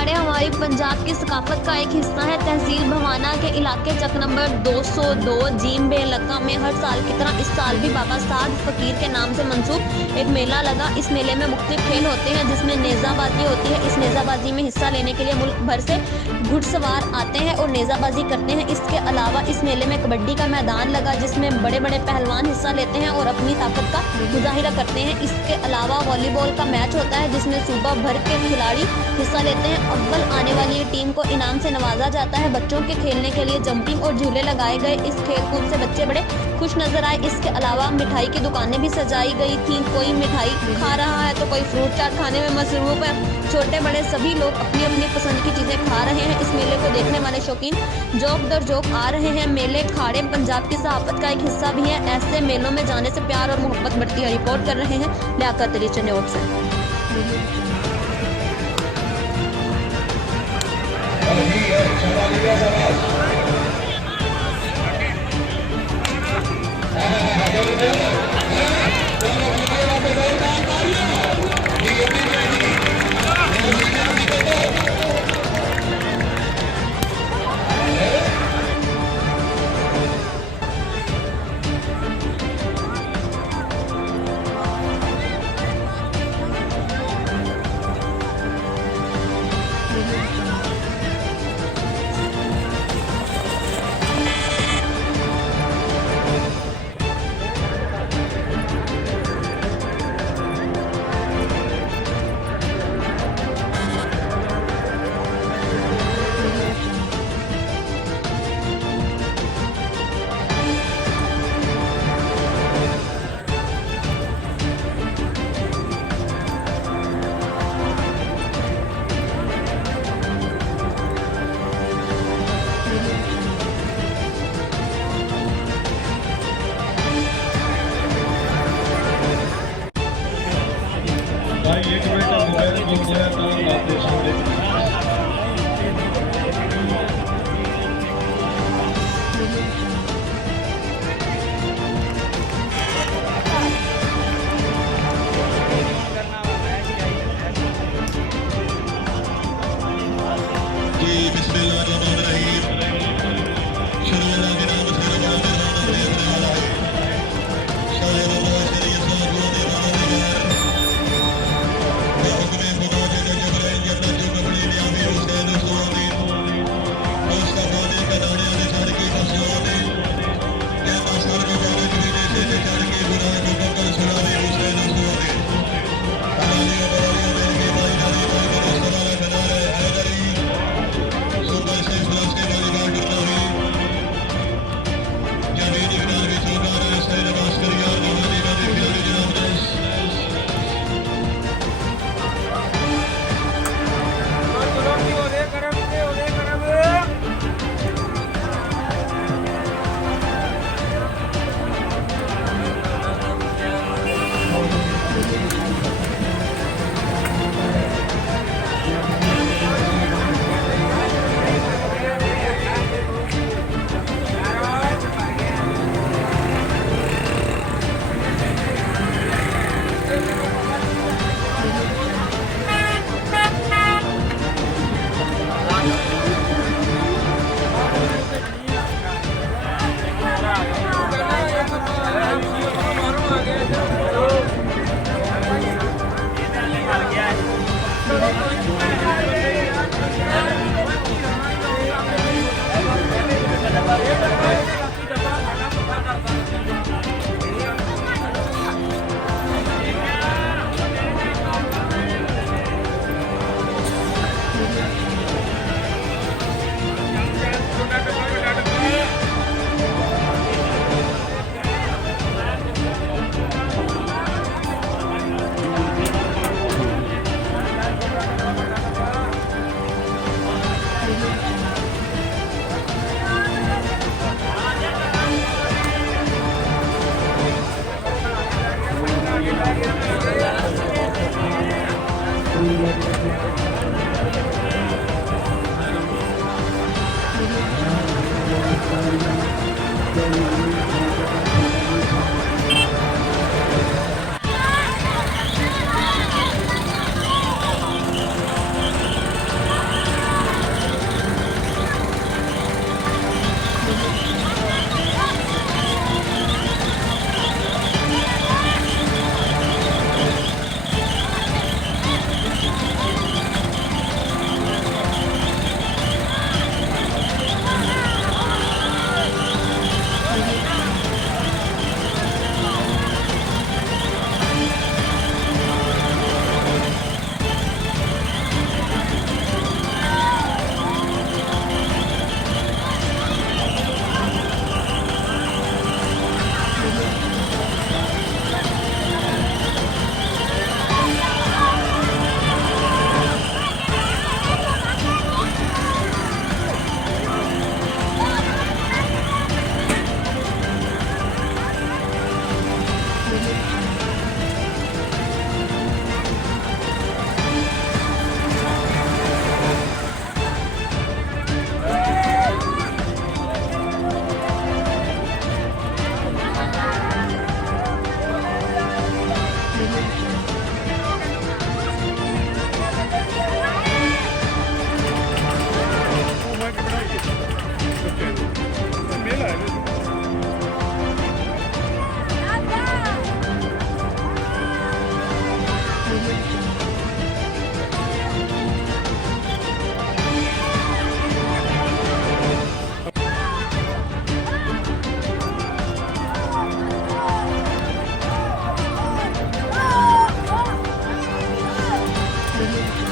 अखाड़े हमारी पंजाब की सकाफत का एक हिस्सा है। तहसील भवाना के इलाके चक नंबर 202 जीम बेलक्का में हर साल की तरह इस साल भी बाबा साद फकीर के नाम से मंसूब एक मेला लगा। इस मेले में मुख्तलिफ खेल होते हैं जिसमें नेज़ाबाजी होती है। इस नेज़ाबाजी में हिस्सा लेने के लिए मुल्क भर से घुड़सवार आते हैं और नेज़ाबाजी करते हैं। इसके अलावा इस मेले में कबड्डी का मैदान लगा जिसमें बड़े बड़े पहलवान हिस्सा लेते हैं और अपनी ताकत का मुजाहिरा करते हैं। इसके अलावा वॉलीबॉल का मैच होता है जिसमें सूबा भर के खिलाड़ी हिस्सा लेते हैं। अव्वल आने वाली टीम को इनाम से नवाजा जाता है। बच्चों के खेलने के लिए जंपिंग और झूले लगाए गए। इस खेल कूद से बच्चे बड़े खुश नजर आए। इसके अलावा मिठाई की दुकानें भी सजाई गई थी। कोई मिठाई खा रहा है तो कोई फ्रूट चाट खाने में मसरूफ है। छोटे बड़े सभी लोग अपनी अपनी पसंद की चीजें खा रहे हैं। इस मेले को देखने वाले शौकीन जोक दर जोक आ रहे हैं। मेले खाड़े पंजाब की सहाफत का एक हिस्सा भी है। ऐसे मेलों में जाने से प्यार और मोहब्बत बढ़ती है। रिपोर्ट कर रहे हैं लियाकत अली चन्योट से। थे।